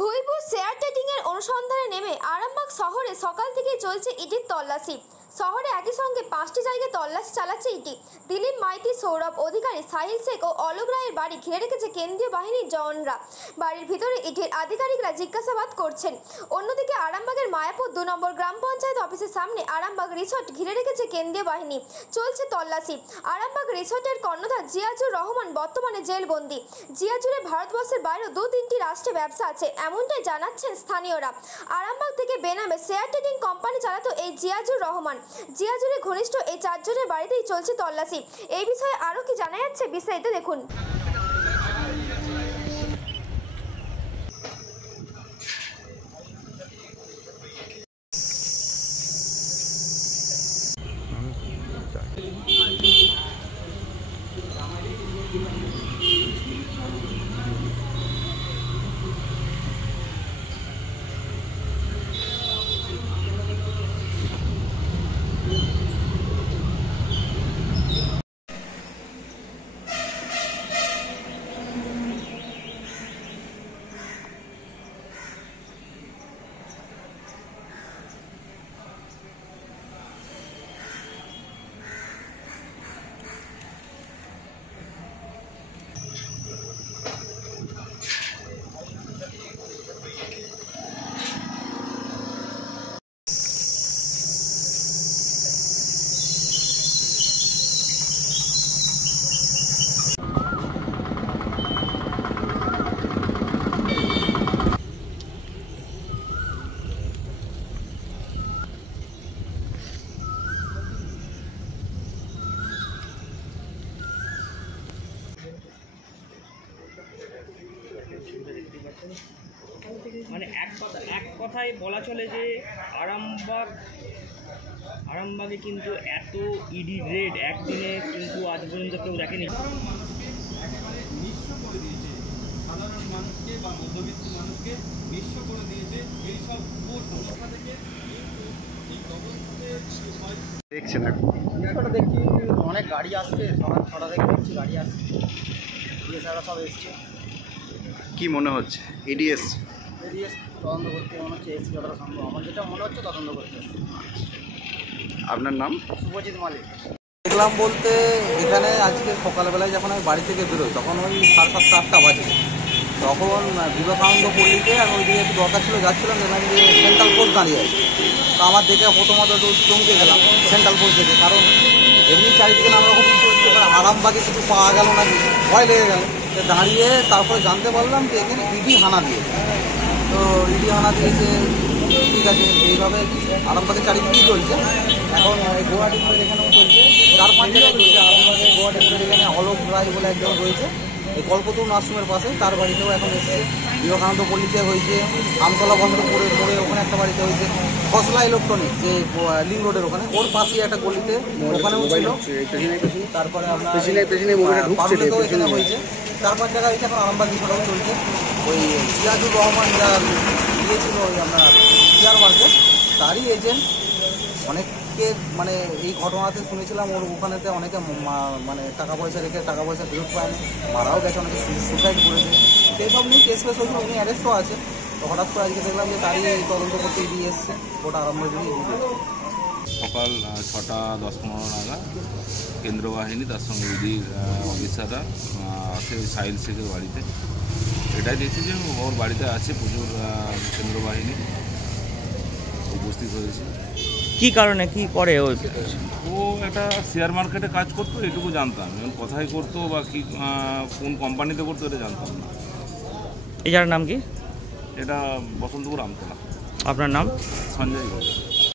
ভুইপুর share ট্রেডিংয়ের অনুসন্ধানে নেমে আরামবাগ শহরে সকাল থেকে চলছে ইডির তল্লাশি। শহরে একই সঙ্গে 5টি জায়গায় তল্লাশি চালাচ্ছে ইডি। দিলীপ মাইতি, সৌরভ অধিকারী, সাহিল শেখ ও অলোক রায়ের বাড়ি ঘিরে রেখেছে কেন্দ্রীয় বাহিনীর জওয়ানরা। বাড়ির ভিতরে ইডির আধিকারিকরা জিজ্ঞাসাবাদ করছেন। অন্যদিকে আরামবাগের মায়াপুর 2 নম্বর গ্রাম পঞ্চায়েত অফিসের সামনে আরামবাগ রিসর্ট ঘিরে রেখেছে কেন্দ্রীয় বাহিনী। চলছে তল্লাশি। আরামবাগ রিসর্টের কর্ণধার জিয়াজুর রহমান বর্তমানে জেলবন্দি। জিয়াজুরের ভারতবর্ষের বাইরেও 2-3টি রাষ্ট্রে ব্যবসা আছে, এমনটাই জানাচ্ছেন স্থানীয়রা। আরামবাগ থেকে বেনামে শেয়ার ট্রেডিং কোম্পানি চালাতো এই জিয়াজুর রহমান। জিয়াজুরের ঘনিষ্ঠ এই 4 জনের বাড়িতেই চলছে তল্লাশি। এই বিষয়ে আরও কি জানা যাচ্ছে বিস্তারিত দেখুন। মানে এক কথায় বলা চলে যে আরামবাগে কিন্তু এত ইডি রেড একদিনে কিন্তু আজ পর্যন্ত কেউ দেখেনি। নিঃস্ব করে দিয়েছে সাধারণ মানুষকে বা মধ্যবিত্ত মানুষকে নিঃস্ব করে দিয়েছে এইসব সংস্থা থেকে। এই তদন্তে দেখছেন এখন দেখছি অনেক গাড়ি আসছে, সকাল 6টা থেকে দেখছি গাড়ি আসছে, ডিএসআররা সব এসছে। কি মনে হচ্ছে ইডিএস তদন্ত করতে মনে হচ্ছে এসছি যতটা সম্ভব। আমার যেটা মনে হচ্ছে তদন্ত করতে। আপনার নাম? শুভজিৎ মালিক। দেখলাম বলতে এখানে আজকে সকালবেলায় যখন আমি বাড়ি থেকে বেরোই তখন ওই 7:30 8টা বাজে। তখন বিবেকানন্দ পল্লীতে আমি ওইদিকে একটু দরকার ছিল, যাচ্ছিলাম, দেখলাম যে সেন্ট্রাল পোস্ট দাঁড়িয়ে আছে। তো আমার দেখে প্রথমত একটু চমকে গেলাম সেন্ট্রাল পোস্ট দেখে, কারণ এমনি চারিদিকে নানা রকম কিছু হচ্ছে, আরামবাগে কিছু পাওয়া গেল না, ভয় লেগে গেল। দাঁড়িয়ে তারপরে জানতে পারলাম যে এখানে ইডি হানা দিয়েছে। তো ইডি হানা দিয়েছে, ঠিক আছে, এইভাবে আরামবাগে চারিদিকে চলছে। এখন গুয়াহাটি মোড়ের এখানেও চলছে, 4-5 জায়গায় চলছে। আরামবাগে গুয়াহাটি মোড়ের এখানে অলোক রায় বলে একজন রয়েছে, এই কল্পতরু নার্সিংয়ের পাশে, তার বাড়িতেও এখন এসেছে। বিবেকানন্দ পল্লীতে হয়েছে, আমতলা বন্ধপুরের মোড়ে ওখানে একটা বাড়িতে হয়েছে। খসলা ইলেকট্রনিক যে লিং রোডের ওখানে, ওর পাশেই একটা গলিতে ওখানেও ছিল। তারপরে আপনার এখানে হয়েছে, 4-5 জায়গায় হয়েছে। এখন আরামবাগ বিষয়টাও চলছে। ওই জিয়াজুর রহমান যা দিয়েছিল ওই আপনার শেয়ার মার্কেট, তারই এজেন্ট। অনেককে মানে এই ঘটনাতে শুনেছিলাম ওর ওখানেতে অনেকে মানে টাকা পয়সা রেখে টাকা পয়সা ফেরত পায়নি, মারাও গেছে, অনেকে সুসাইড করেছে। সেই সব নিয়ে কেস ফেস হয়েছিল, উনি অ্যারেস্টও আছে। তো হঠাৎ করে আজকে দেখলাম যে তারই তদন্ত করতে এগিয়ে এসছে, ওটা আরম্ভ দিয়ে সকাল 6টা 10-15 নাগাদ কেন্দ্র বাহিনী তার সঙ্গে ইডির অফিসাররা আছে ওই সাহিল শেখের বাড়িতে। এটাই দেখছি যে ওর বাড়িতে আছে প্রচুর কেন্দ্র বাহিনী উপস্থিত হয়েছে। কি কারণে কি করে ও একটা শেয়ার মার্কেটে কাজ করতো, এটুকু জানতাম। এখন কোথায় করতো বা কি কোন কোম্পানিতে করতো এটা জানতাম না। এই জায়গার নাম কি? এটা বসন্তপুর আমতলা। আপনার নাম? সঞ্জয়।